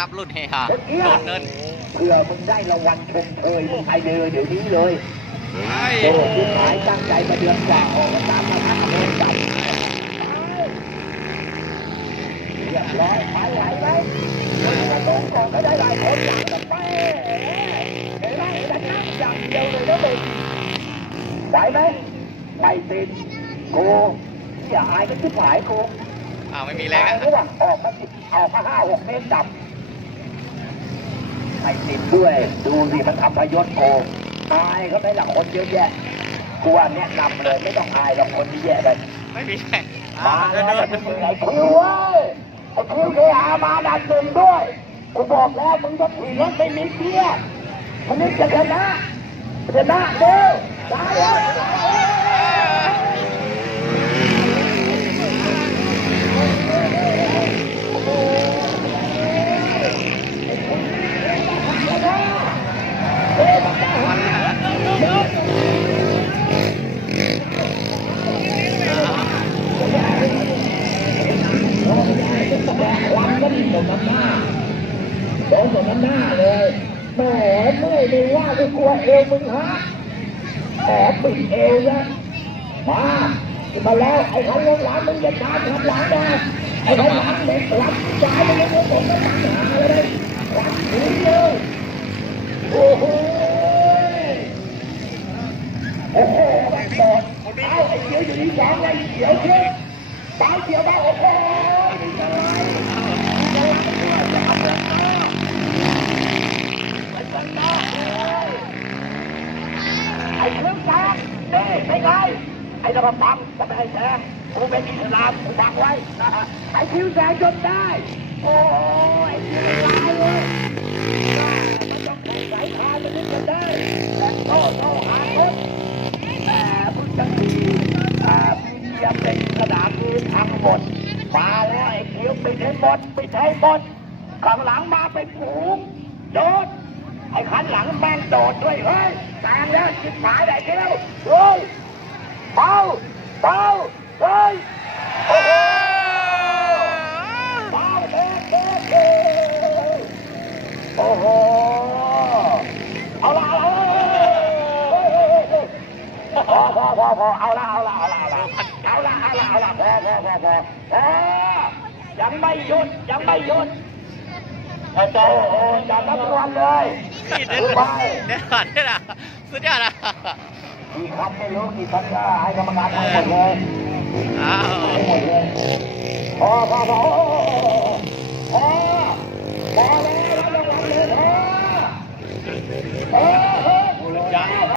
ครับ รุ่นเฮฮาโดดเนินเพื่อมึงได้รางวัลชมเชยมึงไปเลยเดี๋ยวนี้เลยไอ้โอ้คุณหมายตั้งใจมาเดือนกว่าออกมาตามมาทักโดนจับเรียบร้อยไปไหวไหมกระโดดก่อนก็ได้หลายคนอยากจะไปเห็นไหมแต่น้ำอย่างเดียวเลยนะเด็กไหวไหมไม่ติดกูอย่าอายก็ชิบหายกูอ้าวไม่มีแรงอะรู้ว่าออกมาสิบออกมาห้าหกเมตรดับ ไม่ติดด้วย ดูสิมันทำพยศโกอายเขาไหม่ละคนเยอะแยะกลัวแนะนำเลยไม่ต้องอายหรอกคนที่แย่เลยไม่มีแรงอ้ามาวเดิแล้นวเดิมันนเป็นไอ้คิวเว้ยไอ้คิวเคอามาดันหนึ่งด้วยกูบอกแล้วมึงจะถีบรถไม่มีเกียร์มันนี่จะชนะชนะเด้อได้แล้ว วันก็มีสมน้ำหน้าโดน สมน้ำหน้าเลยแหมเมื่อยไม่ว่ากูกลัวเอวมึงฮะแอบปิดเอวนะมามาแล้วไอ้ขันลงหลังมึงอย่าตามขับหลังนะไอ้ขันหลังเด็กหลับใจมึงไม่ต้องผมไม่ตั้งหาเลยหลับหนีเลยโอ้โหโอ้โหแบบบอดเอาไอ้เขียวอยู่ที่สองไอ้เขียวเขียวตายเขียวบ้าโอ้โห ไอ้เครื่องแซงนี่เป็นไงไอ้ระบบฟังจะไม่ให้แซงกูเป็นอิสลามกูฟังไว้ไอ้คิวแซงจนได้ โอ้ไอ้คิวลายเลยมันต้องแข่งสายทางมันถึงจะได้แต่โต้โต้หาคนแต่พุทธทีอ่ามีเยียมเป็นสนามนี้ทั้งหมดมาแล้วไอ้คิวไปิดให้หมดไปิดให้หมดข้างหลังมาเป็นฝูงโดดไอ้ขันหลังแม่งโดดด้วยเฮ้ย งแล้วจิบหายได้เดียวเฮ้ยเบาเบาเฮ้ยโอ้โหเบาเด็กเด็กโอ้โหเอาละเอาละพอพอพอพอเอาละเอาละเอาละเอาละเอาละเอาละเอาละพอพอพอพอพอยังไม่หยุดยังไม่หยุดโอ้โหจับรับรางวัลเลย นี่เดินดูไปเดินผ่านได้ละ สุดยอดอะกี่คำไม่รู้กี่คำก็ให้กรรมการทั้งหมดเลยอ้าวทั้งหมดเลยพอพอพอพอ